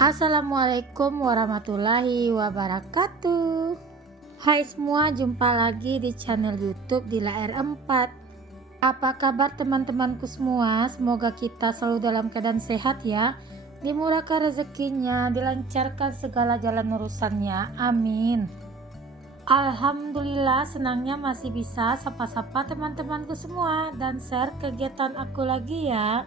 Assalamualaikum warahmatullahi wabarakatuh. Hai semua, jumpa lagi di channel YouTube Dila R4. Apa kabar teman-temanku semua? Semoga kita selalu dalam keadaan sehat ya. Dimurahkan rezekinya, dilancarkan segala jalan urusannya. Amin. Alhamdulillah, senangnya masih bisa sapa-sapa teman-temanku semua dan share kegiatan aku lagi ya.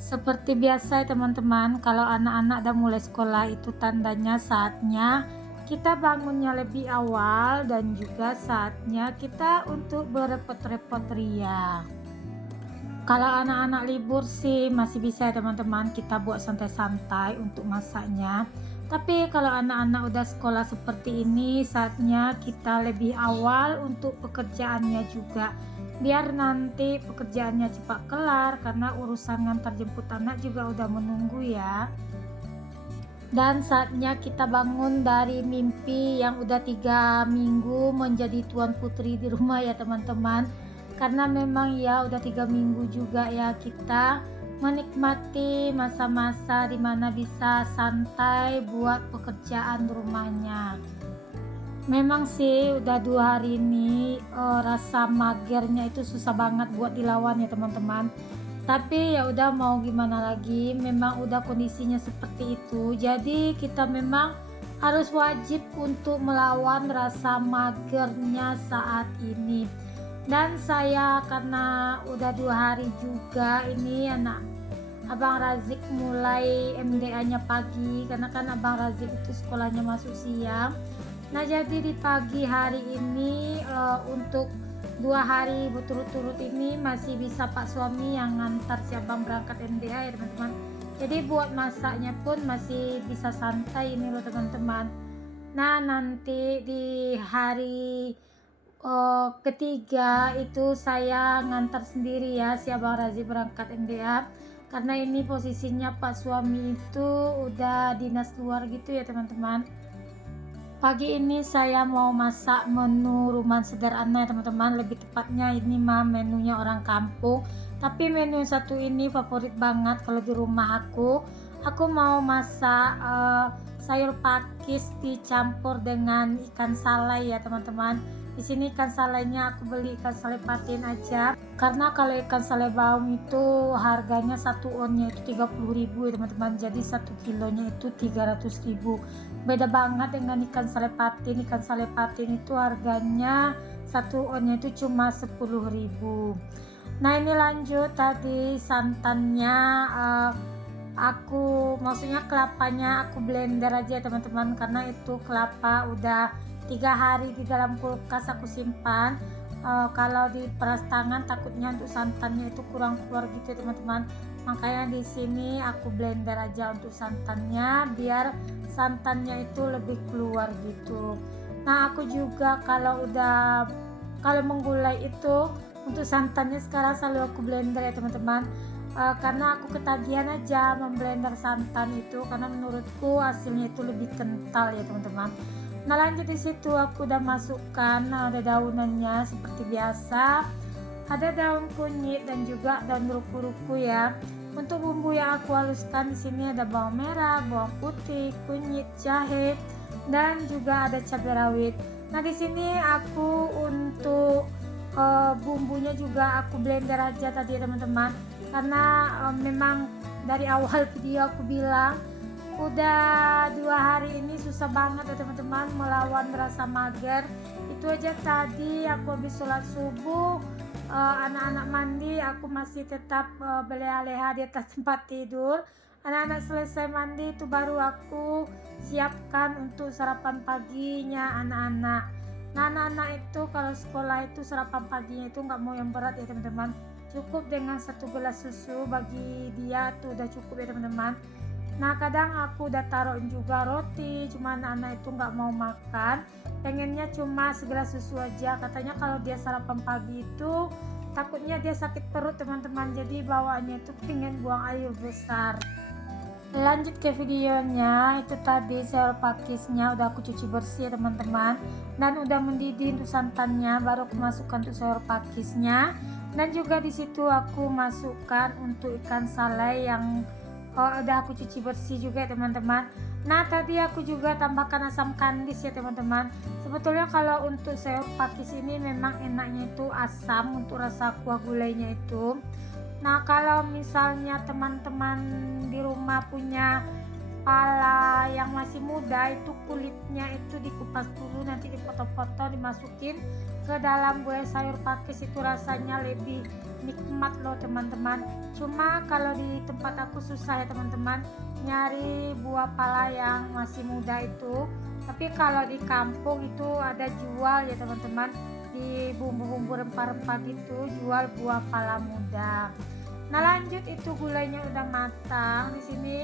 Seperti biasa ya teman-teman, kalau anak-anak udah mulai sekolah itu tandanya saatnya kita bangunnya lebih awal dan juga saatnya kita untuk berepot-repot ria. Kalau anak-anak libur sih masih bisa ya teman-teman, kita buat santai-santai untuk masaknya. Tapi kalau anak-anak udah sekolah seperti ini, saatnya kita lebih awal untuk pekerjaannya juga, biar nanti pekerjaannya cepat kelar karena urusan ngantar jemput anak juga udah menunggu ya. Dan saatnya kita bangun dari mimpi yang udah 3 minggu menjadi tuan putri di rumah ya teman-teman, karena memang ya udah 3 minggu juga ya kita menikmati masa-masa dimana bisa santai buat pekerjaan rumahnya. Memang sih udah 2 hari ini rasa magernya itu susah banget buat dilawan ya teman-teman. Tapi ya udah mau gimana lagi, memang udah kondisinya seperti itu. Jadi kita memang harus wajib untuk melawan rasa magernya saat ini. Dan saya karena udah 2 hari juga ini Abang Razik mulai MDA-nya pagi, karena kan Abang Razik itu sekolahnya masuk siang. Nah jadi di pagi hari ini untuk 2 hari berturut-turut ini masih bisa Pak suami yang ngantar si abang berangkat MDA ya teman-teman. Jadi buat masaknya pun masih bisa santai ini loh teman-teman. Nah nanti di hari ketiga itu saya ngantar sendiri ya si abang Razi berangkat MDA, karena ini posisinya Pak suami itu udah dinas luar gitu ya teman-teman. Pagi ini saya mau masak menu rumahan sederhana ya teman-teman, lebih tepatnya ini mah menunya orang kampung. Tapi menu yang satu ini favorit banget kalau di rumah aku. Aku mau masak sayur pakis dicampur dengan ikan salai ya teman-teman. Di sini ikan salainya aku beli ikan salai patin aja, karena kalau ikan salai baung itu harganya satu onnya itu 30.000 ya teman-teman, jadi 1 kilonya itu 300.000. Beda banget dengan ikan salai patin. Ikan salai patin itu harganya satu onnya itu cuma 10.000. Nah ini lanjut tadi santannya, maksudnya kelapanya aku blender aja teman-teman, karena itu kelapa udah 3 hari di dalam kulkas aku simpan. Kalau di peras tangan takutnya untuk santannya itu kurang keluar gitu teman-teman, makanya di sini aku blender aja untuk santannya biar santannya itu lebih keluar gitu. Nah aku juga kalau menggulai itu untuk santannya sekarang selalu aku blender ya teman-teman. Karena aku ketagihan aja memblender santan itu, karena menurutku hasilnya itu lebih kental ya teman-teman. Nah lanjut di situ aku udah masukkan ada daunannya seperti biasa, ada daun kunyit dan juga daun ruku-ruku ya. Untuk bumbu yang aku haluskan di sini ada bawang merah, bawang putih, kunyit, jahe, dan juga ada cabai rawit. Nah di sini aku untuk bumbunya juga aku blender aja tadi teman-teman, karena memang dari awal video aku bilang udah 2 hari ini susah banget ya teman-teman melawan rasa mager. Itu aja tadi aku habis sholat subuh, anak-anak mandi, aku masih tetap berleha-leha di atas tempat tidur. Anak-anak selesai mandi itu baru aku siapkan untuk sarapan paginya anak-anak. Nah anak-anak itu kalau sekolah itu sarapan paginya itu nggak mau yang berat ya teman-teman, cukup dengan 1 gelas susu bagi dia tuh udah cukup ya teman-teman. Nah kadang aku udah taruhin juga roti, cuma anak-anak itu nggak mau makan, pengennya cuma segelas susu aja. Katanya kalau dia sarapan pagi itu takutnya dia sakit perut teman-teman, jadi bawaannya itu pengen buang air besar. Lanjut ke videonya, itu tadi sayur pakisnya udah aku cuci bersih teman-teman, dan udah mendidih untuk santannya, baru aku masukkan untuk sayur pakisnya. Dan juga di situ aku masukkan untuk ikan salai yang udah aku cuci bersih juga ya teman-teman. Nah tadi aku juga tambahkan asam kandis ya teman-teman. Sebetulnya kalau untuk sayur pakis ini memang enaknya itu asam untuk rasa kuah gulainya itu. Nah kalau misalnya teman-teman di rumah punya pala yang masih muda, itu kulitnya itu dikupas dulu, nanti dipotong-potong, dimasukin ke dalam gulai sayur pakis, itu rasanya lebih nikmat loh teman-teman. Cuma kalau di tempat aku susah ya teman-teman nyari buah pala yang masih muda itu, tapi kalau di kampung itu ada jual ya teman-teman, di bumbu-bumbu rempah-rempah gitu jual buah pala muda. Nah lanjut, itu gulainya udah matang. Di sini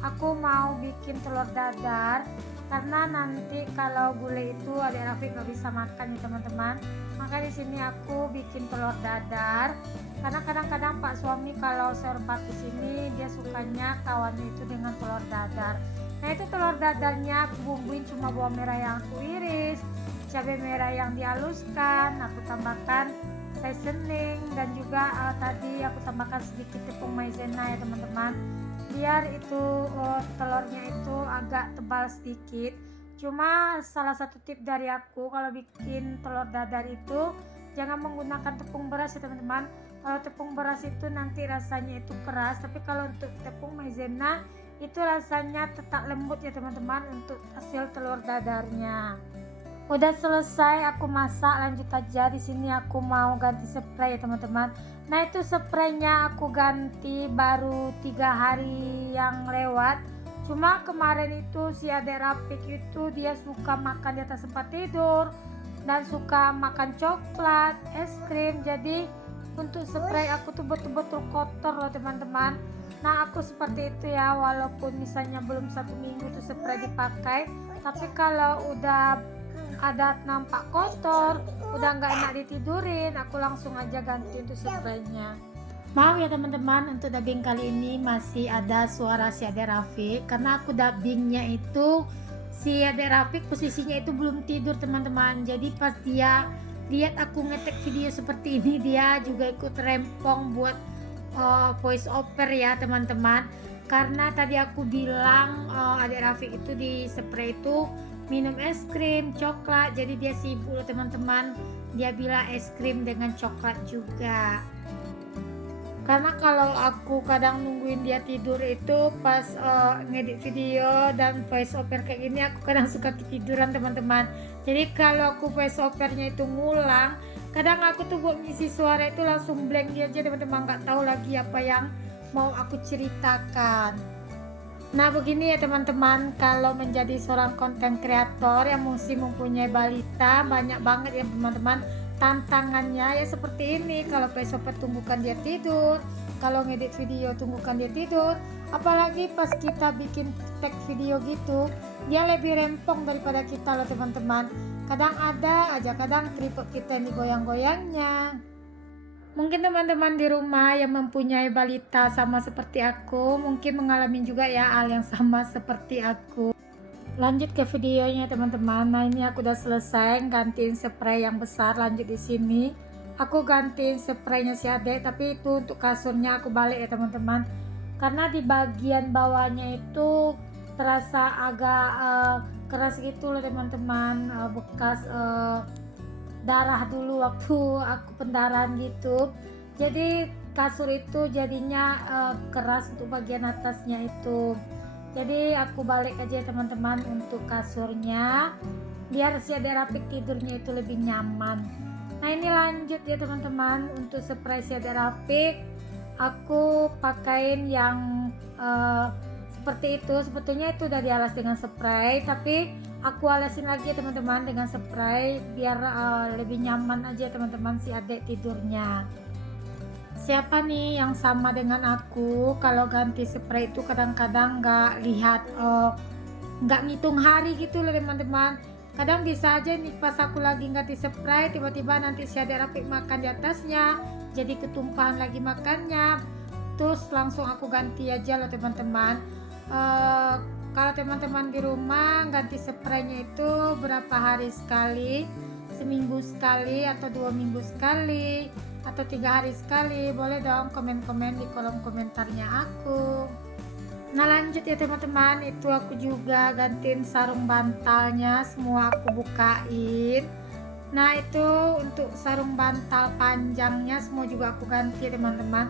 aku mau bikin telur dadar karena nanti kalau gulai itu adik Rafiq nggak bisa makan ya teman-teman. Maka di sini aku bikin telur dadar karena kadang-kadang Pak suami kalau sayur pakis ini dia sukanya kawannya itu dengan telur dadar. Nah itu telur dadarnya aku bumbuin cuma bawang merah yang aku iris, cabai merah yang dihaluskan, aku tambahkan seasoning, dan juga tadi aku tambahkan sedikit tepung maizena ya teman-teman, biar itu telurnya itu agak tebal sedikit. Cuma salah satu tip dari aku kalau bikin telur dadar itu jangan menggunakan tepung beras ya teman-teman. Kalau tepung beras itu nanti rasanya itu keras, tapi kalau untuk tepung maizena itu rasanya tetap lembut ya teman-teman untuk hasil telur dadarnya. Udah selesai aku masak, lanjut aja. Di sini aku mau ganti spray ya teman-teman. Nah itu spraynya aku ganti baru 3 hari yang lewat. Cuma kemarin itu si adek Rafiq itu dia suka makan di atas tempat tidur dan suka makan coklat, es krim. Jadi untuk spray aku tuh betul-betul kotor loh teman-teman. Nah aku seperti itu ya, walaupun misalnya belum 1 minggu tuh spray dipakai, tapi kalau udah ada nampak kotor, udah nggak enak ditidurin, aku langsung aja ganti untuk spraynya. Maaf ya teman-teman, untuk dubbing kali ini masih ada suara si adek Rafiq karena aku dubbingnya itu si adek Rafiq posisinya itu belum tidur teman-teman. Jadi pas dia lihat aku ngetek video seperti ini, dia juga ikut rempong buat voice over ya teman-teman. Karena tadi aku bilang adek Rafiq itu di spray itu minum es krim coklat, jadi dia sibuk teman-teman. Dia bilang es krim dengan coklat juga. Karena kalau aku kadang nungguin dia tidur itu pas ngedit video dan voice over kayak gini, aku kadang suka ketiduran teman-teman. Jadi kalau aku voice overnya itu ngulang, kadang aku tuh buat ngisi suara itu langsung blank dia aja teman-teman, nggak tahu lagi apa yang mau aku ceritakan. Nah begini ya teman-teman, kalau menjadi seorang konten kreator yang mesti mempunyai balita, banyak banget ya teman-teman tantangannya ya seperti ini. Kalau voiceover tunggukan dia tidur, kalau ngedit video tunggukan dia tidur, apalagi pas kita bikin tag video gitu, dia lebih rempong daripada kita loh teman-teman. Kadang ada aja, kadang tripod kita ini goyang-goyangnya. Mungkin teman-teman di rumah yang mempunyai balita sama seperti aku mungkin mengalami juga ya hal yang sama seperti aku. Lanjut ke videonya teman-teman. Nah ini aku udah selesai gantiin spray yang besar. Lanjut di sini aku gantiin spraynya si adek, tapi itu untuk kasurnya aku balik ya teman-teman, karena di bagian bawahnya itu terasa agak keras gitu loh teman-teman, bekas darah dulu waktu aku pendarahan gitu. Jadi kasur itu jadinya keras untuk bagian atasnya itu. Jadi aku balik aja teman-teman untuk kasurnya biar si adek Rafiq tidurnya itu lebih nyaman. Nah ini lanjut ya teman-teman, untuk spray si adek Rafiq aku pakaiin yang seperti itu. Sebetulnya itu udah dialas dengan spray, tapi aku alasin lagi ya teman-teman dengan spray biar lebih nyaman aja teman-teman si adek tidurnya. Siapa nih yang sama dengan aku kalau ganti spray itu kadang-kadang nggak lihat nggak ngitung hari gitu loh teman-teman. Kadang bisa aja nih pas aku lagi ganti spray, tiba-tiba nanti si adek Rafiq makan di atasnya, jadi ketumpahan lagi makannya, terus langsung aku ganti aja loh teman-teman. Kalau teman-teman di rumah ganti spraynya itu berapa hari sekali, seminggu sekali atau 2 minggu sekali atau 3 hari sekali, boleh dong komen-komen di kolom komentarnya aku. Nah lanjut ya teman-teman, itu aku juga gantiin sarung bantalnya, semua aku bukain. Nah itu untuk sarung bantal panjangnya semua juga aku ganti ya teman-teman.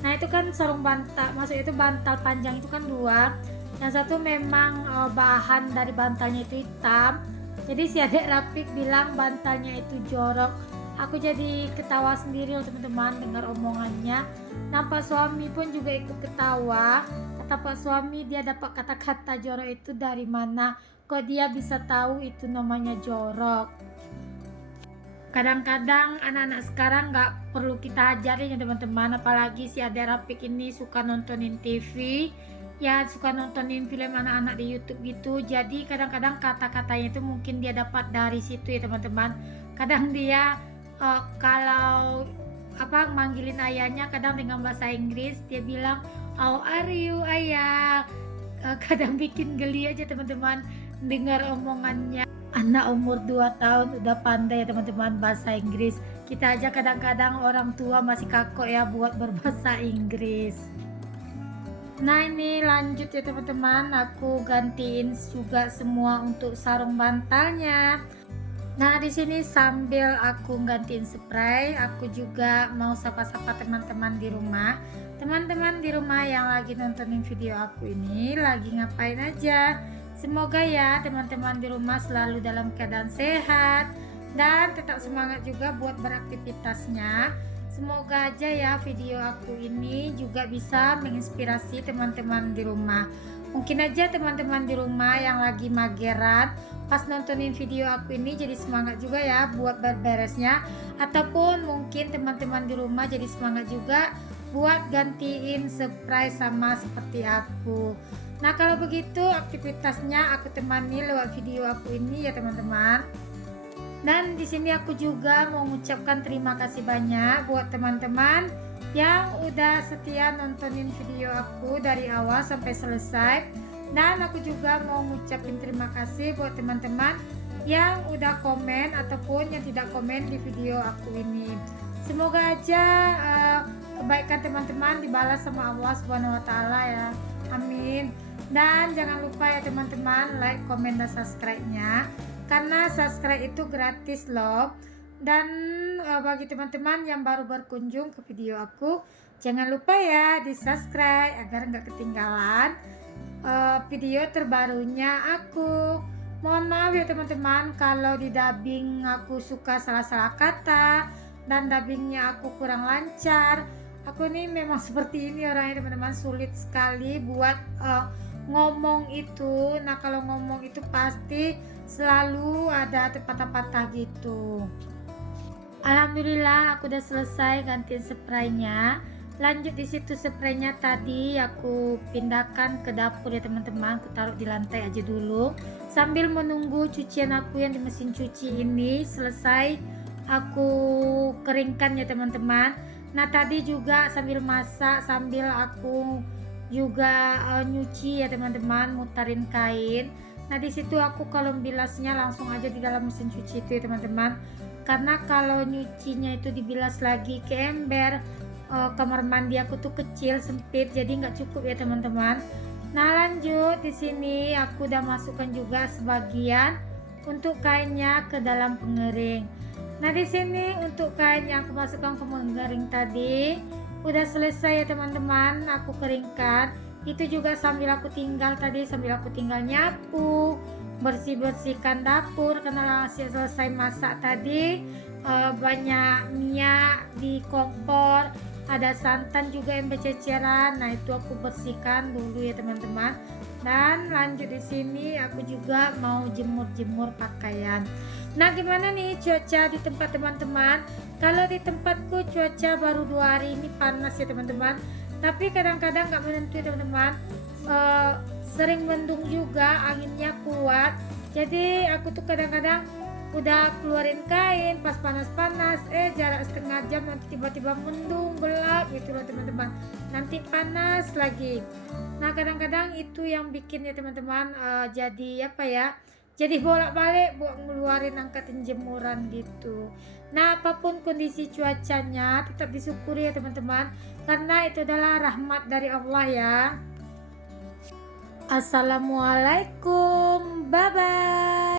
Nah itu kan sarung bantal, maksudnya itu bantal panjang itu kan dua. Yang satu memang bahan dari bantalnya itu hitam. Jadi si adik Rapik bilang bantalnya itu jorok. Aku jadi ketawa sendiri loh teman-teman dengar omongannya. Nampak suami pun juga ikut ketawa. Kata Pak suami, dia dapat kata-kata jorok itu dari mana? Kok dia bisa tahu itu namanya jorok? Kadang-kadang anak-anak sekarang nggak perlu kita ajarin ya teman-teman, apalagi si adik Rapik ini suka nontonin TV, ya suka nontonin film anak-anak di YouTube gitu. Jadi kadang-kadang kata-katanya itu mungkin dia dapat dari situ ya teman-teman. Kadang dia kalau apa manggilin ayahnya kadang dengan bahasa Inggris, dia bilang how are you ayah. Kadang bikin geli aja teman-teman dengar omongannya. Anak umur 2 tahun udah pandai ya teman-teman bahasa Inggris. Kita aja kadang-kadang orang tua masih kaku ya buat berbahasa Inggris. Nah ini lanjut ya teman-teman, aku gantiin juga semua untuk sarung bantalnya. Nah di sini sambil aku gantiin spray, aku juga mau sapa-sapa teman-teman di rumah. Teman-teman di rumah yang lagi nontonin video aku ini lagi ngapain aja? Semoga ya teman-teman di rumah selalu dalam keadaan sehat dan tetap semangat juga buat beraktivitasnya. Semoga aja ya video aku ini juga bisa menginspirasi teman-teman di rumah. Mungkin aja teman-teman di rumah yang lagi mageran pas nontonin video aku ini jadi semangat juga ya buat beberesnya, ataupun mungkin teman-teman di rumah jadi semangat juga buat gantiin spray sama seperti aku. Nah kalau begitu aktivitasnya aku temani lewat video aku ini ya teman-teman. Dan di sini aku juga mau mengucapkan terima kasih banyak buat teman-teman yang udah setia nontonin video aku dari awal sampai selesai. Dan aku juga mau ngucapin terima kasih buat teman-teman yang udah komen ataupun yang tidak komen di video aku ini. Semoga aja kebaikan teman-teman dibalas sama Allah Subhanahu wa taala ya. Amin. Dan jangan lupa ya teman-teman like, komen, dan subscribe-nya, karena subscribe itu gratis loh. Dan bagi teman-teman yang baru berkunjung ke video aku, jangan lupa ya di subscribe agar nggak ketinggalan video terbarunya aku. Mohon maaf ya teman-teman kalau di dubbing aku suka salah-salah kata dan dubbingnya aku kurang lancar. Aku ini memang seperti ini orangnya teman-teman, sulit sekali buat ngomong itu. Nah kalau ngomong itu pasti selalu ada patah-patah gitu. Alhamdulillah aku udah selesai gantiin spraynya. Lanjut di situ spraynya tadi aku pindahkan ke dapur ya teman-teman, aku taruh di lantai aja dulu sambil menunggu cucian aku yang di mesin cuci ini selesai aku keringkan ya teman-teman. Nah tadi juga sambil masak sambil aku juga nyuci ya teman-teman, mutarin kain. Nah di situ aku kalau bilasnya langsung aja di dalam mesin cuci itu ya teman-teman, karena kalau nyucinya itu dibilas lagi ke ember, kamar mandi aku tuh kecil sempit jadi nggak cukup ya teman-teman. Nah lanjut di sini aku udah masukkan juga sebagian untuk kainnya ke dalam pengering. Nah di sini untuk kain yang aku masukkan ke pengering tadi udah selesai ya teman-teman, aku keringkan. Itu juga sambil aku tinggal nyapu, bersih-bersihkan dapur karena selesai masak tadi. Banyak minyak di kompor, ada santan juga yang berceceran. Nah itu aku bersihkan dulu ya teman-teman. Dan lanjut di sini aku juga mau jemur-jemur pakaian. Nah gimana nih cuaca di tempat teman-teman? Kalau di tempatku cuaca baru 2 hari ini panas ya teman-teman, tapi kadang-kadang nggak menentu ya teman-teman. Sering mendung juga, anginnya kuat, jadi aku tuh kadang-kadang udah keluarin kain pas panas-panas, jarak setengah jam nanti tiba-tiba mendung gelap gitu loh teman-teman, nanti panas lagi. Nah kadang-kadang itu yang bikin ya teman-teman, jadi apa ya, jadi bolak-balik buat ngeluarin angkatin jemuran gitu. Nah apapun kondisi cuacanya tetap disyukuri ya teman-teman, karena itu adalah rahmat dari Allah ya. Assalamualaikum, bye bye.